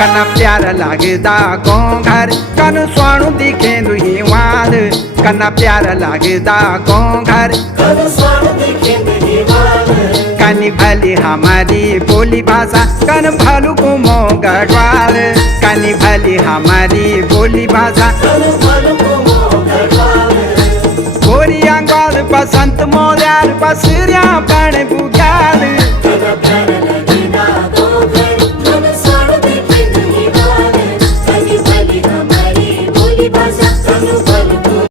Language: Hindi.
कना प्यारा लागदा घोंघर कन स्वाणु दिखे दुही वाल कना प्यारा लागदा घोंघर कनी भली हमारी बोली भाषा कन भालू को गढ़वाल कनी भली हमारी बोली भाषा गोरिया गाल बसंत मोर्यार बसरिया बण